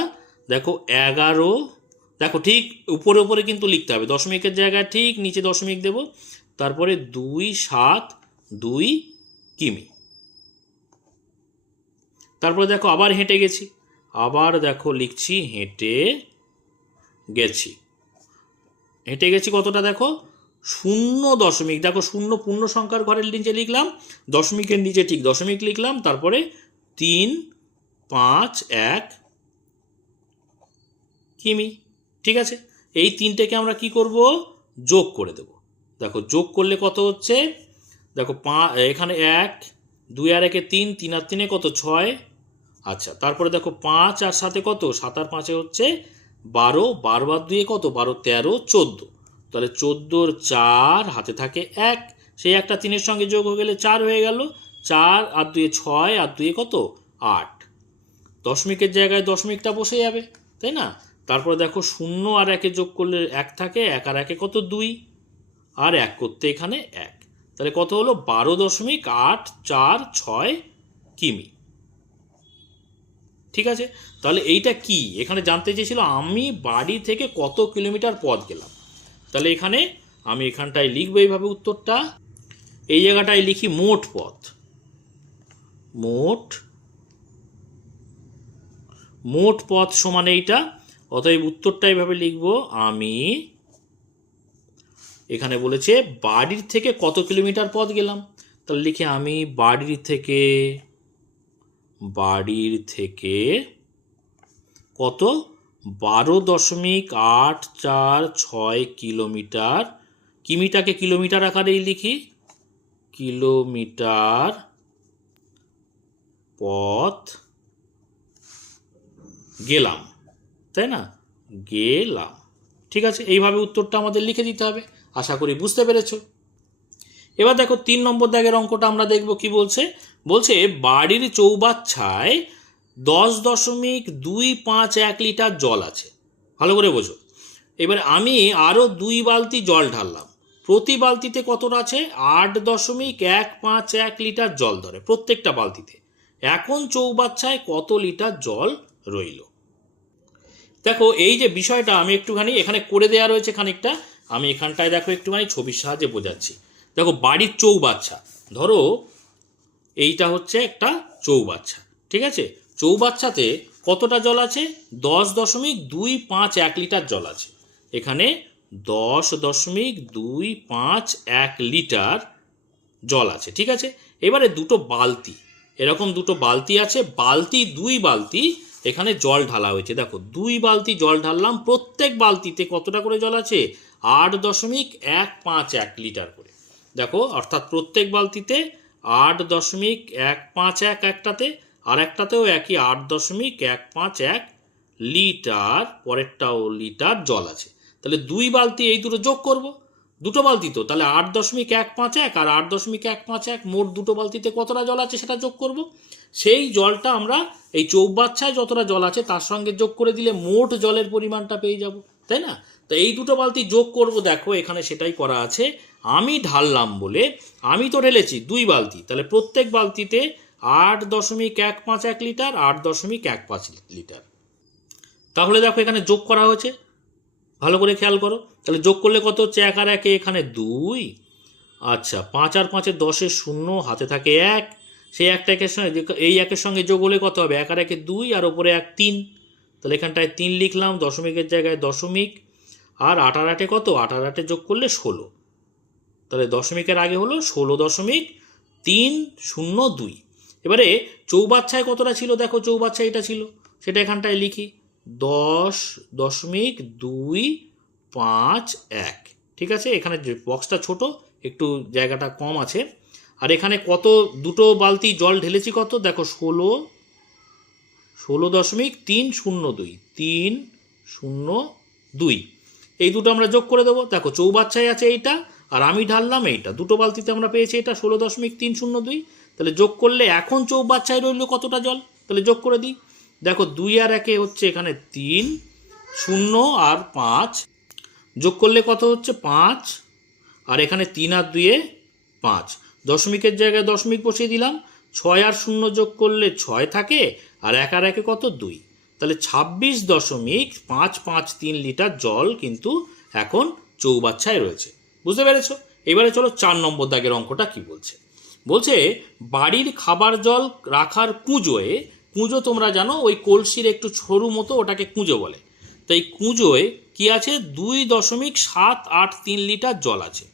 দেখো 11, দেখো ঠিক উপরে উপরে কিন্তু লিখতে হবে, দশমিকের জায়গায় ঠিক নিচে দশমিক দেব, তারপরে 272 কিমি। তারপরে দেখো আবার হেঁটে গেছি, আবার দেখো লিখছি হেঁটে গেছি কতটা দেখো 0 দেখো 0 পূর্ণ সংখ্যার ঘরের নিচে লিখলাম, দশমিকের নিচে ঠিক দশমিক লিখলাম, তারপরে 351 কিমি। ঠিক আছে, এই তিনটেকে আমরা কি করব যোগ করে দেব। দেখো যোগ করলে কত হচ্ছে, দেখো এখানে 1 2 আর 1 3, 3 আর 3 কত 6। আচ্ছা, তারপরে দেখো 5 আর সাথে কত 7 আর 5 হচ্ছে 12, 12 আর 2 কত 12 13 14, তাহলে 14 4 হাতে থাকে 1, সেই একটা 3-এর সঙ্গে যোগ হয়ে গেলে 4 হয়ে গেল, 4 আর 2 6 আর 2 কত 8, দশমিকের জায়গায় দশমিকটা বসে যাবে, তাই না। তারপরে দেখো 0 আর 1 যোগ করলে 1 থাকে, 1 আর 1 কত 2, আর 1 করতে এখানে 1, তাহলে কত হলো 12.846 কিমি। ঠিক আছে, তাহলে এইটা কি এখানে জানতে চেয়েছিল আমি বাড়ি থেকে কত কিলোমিটার পথ গেলাম। তাহলে এখানে আমি এখানটায় লিখবো এইভাবে উত্তরটা, এই জায়গাটায় লিখি মোট পথ সমান এইটা, অতএব উত্তরটা এইভাবে লিখবো আমি, এখানে বলেছে বাড়ির থেকে কত কিলোমিটার পথ গেলাম, তাহলে লিখে আমি বাড়ির থেকে কত 12.846 কিলোমিটার, কিমিটাকে কিলোমিটার আকারেই লিখি, কিলোমিটার পথ গেলাম, তাই না গেলাম। ঠিক আছে, এইভাবে উত্তরটা আমাদের লিখে দিতে হবে, আশা করি বুঝতে পেরেছো। এবার দেখো 3 নম্বর দাগের অঙ্কটা আমরা দেখব কি বলছে, বাড়ির চৌবাচ্চায় 10.251 লিটার জল আছে, ভালো করে বোঝো। এবার আমি আরও 2 বালতি জল ঢাললাম, প্রতি বালতিতে কতটা আছে 8.151 লিটার জল ধরে প্রত্যেকটা বালতিতে, এখন চৌবাচ্চায় কত লিটার জল রইল। দেখো এই যে বিষয়টা আমি একটুখানি এখানে করে দেওয়া রয়েছে খানিকটা, আমি এখানটায় দেখো একটুখানি ছবির সাহায্যে বোঝাচ্ছি। দেখো বাড়ির চৌবাচ্চা, ধরো এইটা হচ্ছে একটা চৌবাচ্চা, ঠিক আছে, চৌবাচ্চাতে কতটা জল আছে 10.251 লিটার জল আছে, এখানে 10.251 লিটার জল আছে। ঠিক আছে, এবারে দুটো বালতি, এরকম দুটো বালতি আছে, দুই বালতি এখানে জল ঢালা হয়েছে, দেখো 2 বালতি জল ঢাললাম, প্রত্যেক বালতিতে কতটা করে জল আছে 8.151 লিটার করে, দেখো অর্থাৎ প্রত্যেক বালতিতে 8.151 একটাতে, আর একটাতেও একই 8.151 লিটার, পরেরটাও লিটার জল আছে। তাহলে 2 বালতি এই দুটো যোগ করব, দুটো বালতি তো, তাহলে 8.151 আর 8.151 মোট দুটো বালতিতে কতটা জল আছে সেটা যোগ করব, সেই জলটা আমরা এই চৌবাচ্চায় যতটা জল আছে তার সঙ্গে যোগ করে দিলে মোট জলের পরিমাণটা পেয়ে যাব, তাই না। তো এই দুটো বালতি যোগ করব, দেখো এখানে সেটাই করা আছে, আমি ঢাললাম বলে আমি তো ঢেলেছি 2 বালতি, তাহলে প্রত্যেক বালতিতে 8.151 লিটার 8.15 লিটার, তাহলে দেখো এখানে যোগ করা হয়েছে, ভালো করে খেয়াল করো, তাহলে যোগ করলে কত হচ্ছে 1 আর 1 এখানে 2, আচ্ছা, 5 আর 5 10 শূন্য, হাতে থাকে 1, সেই একটা একের সঙ্গে এই একের সঙ্গে যোগ হলে কত হবে? 1 আর 1 2 আর ওপরে 1 3, তাহলে এখানটায় 3 লিখলাম, দশমিকের জায়গায় দশমিক। আর 8 আর 8 কত? 8 আর 8 যোগ করলে 16, তাহলে দশমিকের আগে হলো 16.302। এবারে চৌবাচ্চায় কতটা ছিল দেখো, চৌবাচ্চায় এটা ছিল, সেটা এখানটায় লিখি 10.251। ঠিক আছে, এখানে বক্সটা ছোট, একটু জায়গাটা কম আছে। আর এখানে কত, দুটো বালতি জল ঢেলেছি কত দেখো, 16.302 এই দুটো আমরা যোগ করে দেবো। দেখো চৌবাচ্চায় আছে এইটা, আর আমি ঢাললাম এইটা, দুটো বালতিতে আমরা পেয়েছি এটা 16.302। তাহলে যোগ করলে এখন চৌবাচ্চায় রইল কতটা জল, তাহলে যোগ করে দিই। দেখো 2 আর 1 হচ্ছে এখানে 3, 0 আর 5 যোগ করলে কত হচ্ছে 5, আর এখানে 3 আর 2 5, দশমিকের জায়গায় দশমিক বসিয়ে দিলাম। 6 আর 0 যোগ করলে 6 থাকে, আর 1 আর 1 কত 2, তাহলে 26.553 লিটার জল কিন্তু এখন চৌবাচ্চায় রয়েছে। বুঝতে পেরেছো? এবারে চলো 4 নম্বর দাগের অঙ্কটা কি বলছে। বলছে বাড়ির খাবার জল রাখার কুঁজোয়, কুঁজো তোমরা জানো ওই কলসির একটু সরু মতো, ওটাকে কুঁজো বলে। তাই কুঁজোয় কি আছে? 2.783 লিটার জল আছে।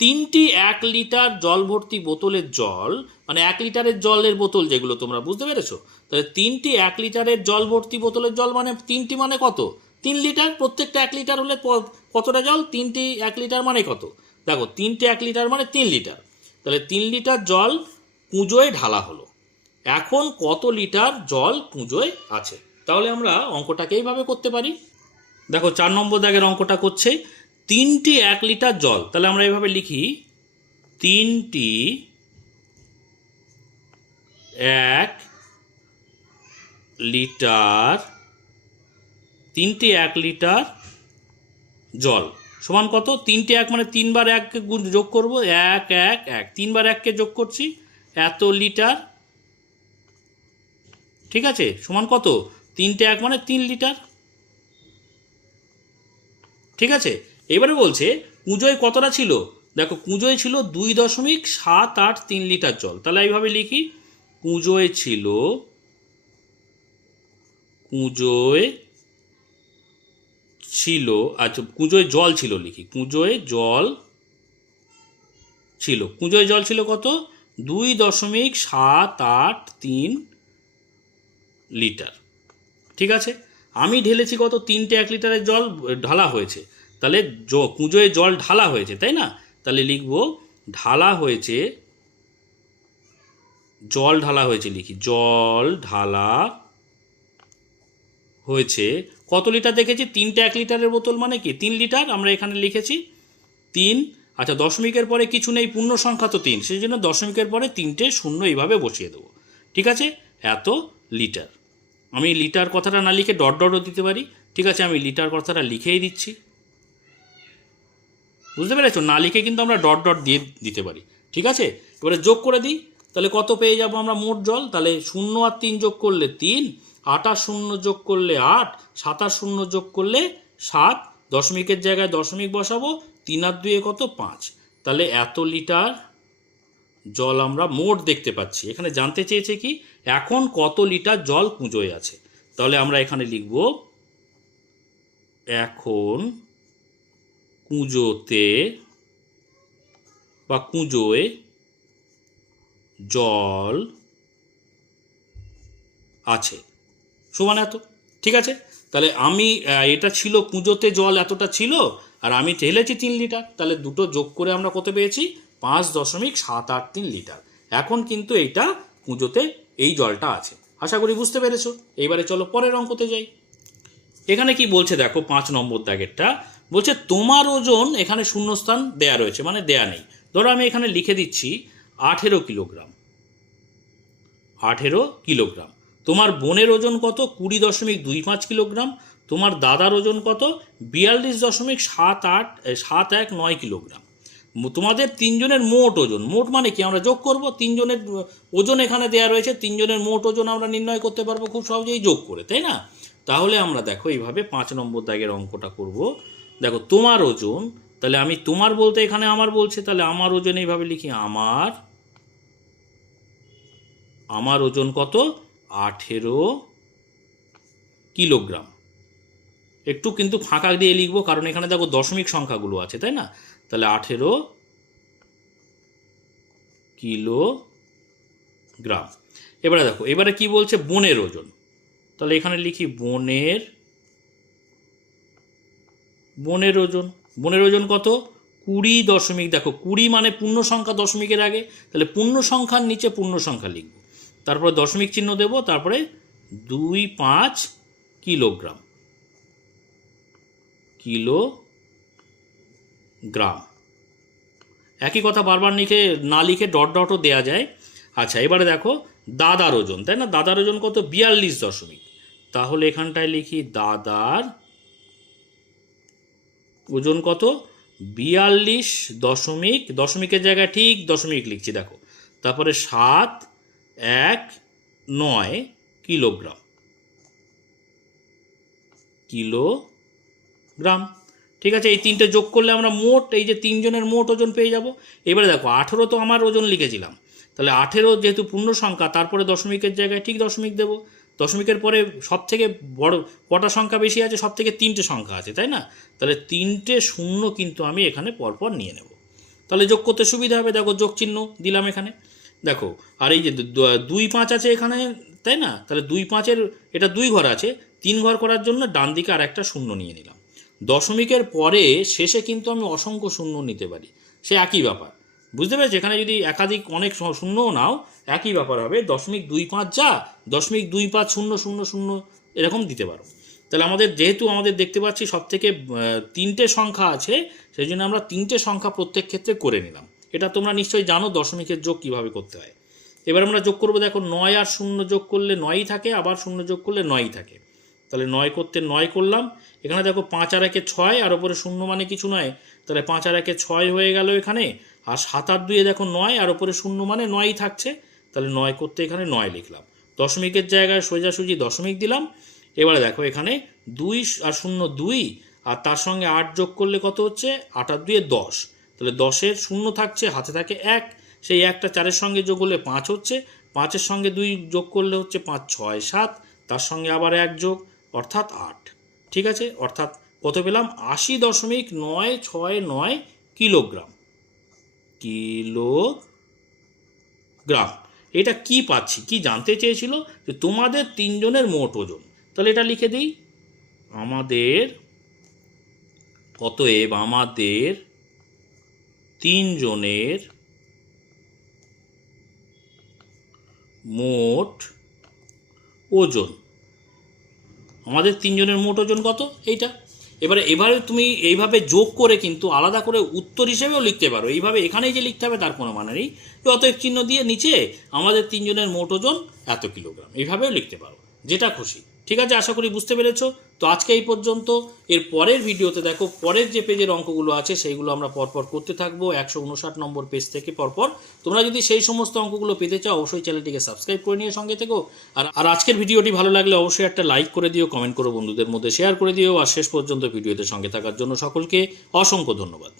3টি 1 লিটার জল ভর্তি বোতলের জল, মানে 1 লিটারের জলের বোতল যেগুলো, তোমরা বুঝতে পেরেছো? তাহলে 3টি 1 লিটারের জল ভর্তি বোতলের জল মানে 3টি মানে কত? 3 লিটার, প্রত্যেকটা 1 লিটার হলে কতটা জল? 3টি 1 লিটার মানে কত? দেখো 3টে 1 লিটার মানে 3 লিটার, তাহলে 3 লিটার জল কুঁজোয় ঢালা হলো। এখন কত লিটার জল কুঁজোয় আছে? তাহলে আমরা অঙ্কটাকে এইভাবে করতে পারি। দেখো 4 নম্বর দাগের অঙ্কটা করছে 3টি 1 লিটার জল, তাহলে আমরা এইভাবে লিখি 3টি 1 লিটার, 3টি 1 লিটার জল সমান কত? 3টে 1 মানে 3 বার 1কে যোগ করবো, 1 1 1, 3 বার 1কে যোগ করছি, এত লিটার। ঠিক আছে, সমান কত? 3টে 1 মানে 3 লিটার। ঠিক আছে, এবারে বলছে কুঁজোয় কতটা ছিল। দেখো কুঁজোয় ছিল 2.783 লিটার জল, তাহলে এইভাবে লিখি কুঁজোয় ছিল, আচ্ছা কুঁজোয় জল ছিল, লিখি কুঁজোয় জল ছিল, কুঁজোয় জল ছিল কত? 2.783 লিটার। ঠিক আছে, আমি ঢেলেছি কত? 3টে 1 লিটারের জল ঢালা হয়েছে, তাহলে কুঁজোয় জল ঢালা হয়েছে, তাই না? তাহলে লিখব ঢালা হয়েছে, জল ঢালা হয়েছে, লিখি জল ঢালা হয়েছে কত লিটার দেখেছি? 3টে 1 লিটারের বোতল মানে কি 3 লিটার, আমরা এখানে লিখেছি 3। আচ্ছা দশমিকের পরে কিছু নেই, পূর্ণ সংখ্যা তো 3, সেই জন্য দশমিকের পরে 3টে শূন্য এইভাবে বসিয়ে দেবো। ঠিক আছে, এত লিটার। আমি লিটার কথাটা না লিখে ডট ডটও দিতে পারি। ঠিক আছে, আমি লিটার কথাটা লিখেই দিচ্ছি। বুঝতে পেরেছো? না লিখে কিন্তু আমরা ডট ডট দিয়ে দিতে পারি। ঠিক আছে, এবারে যোগ করে দিই, তাহলে কত পেয়ে যাব আমরা মোট জল? তাহলে 0 আর 3 যোগ করলে 3, 8 আর 0 যোগ করলে 8, 7 আর 0 যোগ করলে 7, দশমিকের জায়গায় দশমিক বসাবো, 3 আর 2 কত? 5, তাহলে এত লিটার জল আমরা মোট দেখতে পাচ্ছি। এখানে জানতে চেয়েছে কি এখন কত লিটার জল কুঁজোয় আছে, তাহলে আমরা এখানে লিখব এখন কুঁজোতে বা কুঁজোয় জল আছে সমান এত। ঠিক আছে, তাহলে আমি এটা ছিল কুঁজোতে জল এতটা ছিল, আর আমি ঢেলেছি 3 লিটার, তাহলে দুটো যোগ করে আমরা কত পেয়েছি? 5.783 লিটার। এখন কিন্তু এইটা কুঁজোতে এই জলটা আছে। আশা করি বুঝতে পেরেছো। এইবারে চলো পরের অঙ্কতে যাই। এখানে কি বলছে দেখো 5 নম্বর দাগেরটা বলছে তোমার ওজন, এখানে শূন্যস্থান দেয়া রয়েছে মানে দেয়া নেই। ধরো আমি এখানে লিখে দিচ্ছি 18 কিলোগ্রাম, 18 কিলোগ্রাম। তোমার বোনের ওজন কত? 20.25 কিলোগ্রাম। তোমার দাদার ওজন কত? 42.719 কিলোগ্রাম। তোমাদের তিনজনের মোট ওজন, মোট মানে কি আমরা যোগ করব, তিনজনের ওজন এখানে দেয়া রয়েছে, তিনজনের মোট ওজন আমরা নির্ণয় করতে পারবো খুব সহজেই যোগ করে, তাই না? তাহলে আমরা দেখো এইভাবে 5 নম্বর দাগের অঙ্কটা করব। দেখো তোমার ওজন তাহলে আমি তোমার বলতে এখানে আমার বলছে, তাহলে আমার ওজন এইভাবে লিখি, আমার ওজন কত, 18 কিলোগ্রাম। একটু কিন্তু ফাঁকা দিয়ে লিখবো, কারণ এখানে দেখো দশমিক সংখ্যাগুলো আছে, তাই না? তাহলে 18 কিলোগ্রাম। এবারে দেখো, এবারে কি বলছে, বনের ওজন। তাহলে এখানে লিখি বনের ওজন। বনের ওজন কত, 20 দশমিক, দেখো 20 মানে পূর্ণ সংখ্যা দশমিকের আগে, তাহলে পূর্ণ সংখ্যার নিচে পূর্ণ সংখ্যা লিখব, তারপরে দশমিক চিহ্ন দেব, তারপরে 25 কিলোগ্রাম। একই কথা বারবার না লিখে ডট ডটও দেওয়া যায়। আচ্ছা, এবারে দেখো দাদার ওজন, তাই না? দাদার ওজন কত, 42 দশমিক। তাহলে এখানটায় লিখি দাদার ওজন কত, 42 দশমিক, দশমিকের জায়গায় ঠিক দশমিক লিখছি দেখো, তারপরে 719 কিলোগ্রাম। ঠিক আছে, এই তিনটে যোগ করলে আমরা মোট, এই যে তিনজনের মোট ওজন পেয়ে যাব। এবারে দেখো 18 তো আমার ওজন লিখেছিলাম, তাহলে 18 যেহেতু পূর্ণ সংখ্যা, তারপরে দশমিকের জায়গায় ঠিক দশমিক দেব। দশমিকের পরে সব থেকে বড় কটা সংখ্যা বেশি আছে, সব থেকে 3টে সংখ্যা আছে, তাই না? তাহলে 3টে শূন্য কিন্তু আমি এখানে পরপর নিয়ে নেব, তাহলে যোগ করতে সুবিধা হবে। দেখো যোগ চিহ্ন দিলাম এখানে, দেখো আর এই যে 2-5 আছে এখানে, তাই না? তাহলে 2-5-এর এটা 2 ঘর আছে, 3 ঘর করার জন্য ডান দিকে আর একটা শূন্য নিয়ে নিলাম। দশমিকের পরে শেষে কিন্তু আমি অসংখ্য শূন্য নিতে পারি, সে একই ব্যাপার, বুঝতে পেরেছি? এখানে যদি একাধিক অনেক শূন্যও নাও একই ব্যাপার হবে, 0.25 যা 0.250000 এরকম দিতে পারো। তাহলে আমাদের যেহেতু আমাদের দেখতে পাচ্ছি সব থেকে 3টে সংখ্যা আছে, সেই জন্য আমরা 3টে সংখ্যা প্রত্যেক ক্ষেত্রে করে নিলাম। এটা তোমরা নিশ্চয়ই জানো দশমিকের যোগ কীভাবে করতে হয়। এবার আমরা যোগ করবো, দেখো 9 আর 0 যোগ করলে 9ই থাকে, আবার 0 যোগ করলে 9ই থাকে। তাহলে 9 করতে 9 করলাম, এখানে দেখো 5 আর 1 6, আর ওপরে 0 মানে কিছু নয়, তাহলে 5 আর 1 6 হয়ে গেল এখানে, আর 7 আর 2 দেখো 9, আর ওপরে 0 মানে 9ই থাকছে, তাহলে 9 করতে এখানে 9 লিখলাম, দশমিকের জায়গায় সোজাসুজি দশমিক দিলাম। এবারে দেখো এখানে 2 আর 0 2, আর তার সঙ্গে 8 যোগ করলে কত হচ্ছে, 8 আর 2 10, তাহলে 10-এর 0 থাকছে, হাতে থাকে 1, সেই 1টা 4-এর সঙ্গে যোগ করলে 5 হচ্ছে, 5-এর সঙ্গে 2 যোগ করলে হচ্ছে 5 6 7, তার সঙ্গে আবার 1 যোগ, অর্থাৎ 8। ঠিক আছে, অর্থাৎ কত পেলাম, 80.969 কিলোগ্রাম। এটা কি পাচ্ছি, কি জানতে চেয়েছিল, যে তোমাদের তিনজনের মোট ওজন। তাহলে এটা লিখে দিই, অতএব আমাদের তিনজনের মোট ওজন, কত, এইটা। এবারে তুমি এইভাবে যোগ করে কিন্তু আলাদা করে উত্তর হিসেবেও লিখতে পারো, এইভাবে এখানেই যে লিখতে হবে তার কোনো মানে নেই। অতএব চিহ্ন দিয়ে নিচে আমাদের তিনজনের মোট ওজন এত কিলোগ্রাম, এইভাবেও লিখতে পারো, যেটা খুশি। ঠিক আছে, আশা করি বুঝতে পেরেছো। তো আজকে এই পর্যন্ত। এর পরের ভিডিওতে দেখো পরের যে পেজের অঙ্কগুলো আছে সেইগুলো আমরা পরপর করতে থাকবো, 159 নম্বর পেজ থেকে পরপর। তোমরা যদি সেই সমস্ত অঙ্কগুলো পেতে চাও অবশ্যই চ্যানেলটিকে সাবস্ক্রাইব করে নিয়ে সঙ্গে থেকো। আর আজকের ভিডিওটি ভালো লাগলে অবশ্যই একটা লাইক করে দিও, কমেন্ট করো, বন্ধুদের মধ্যে শেয়ার করে দিও, আর শেষ পর্যন্ত ভিডিওতে সঙ্গে থাকার জন্য সকলকে অসংখ্য ধন্যবাদ।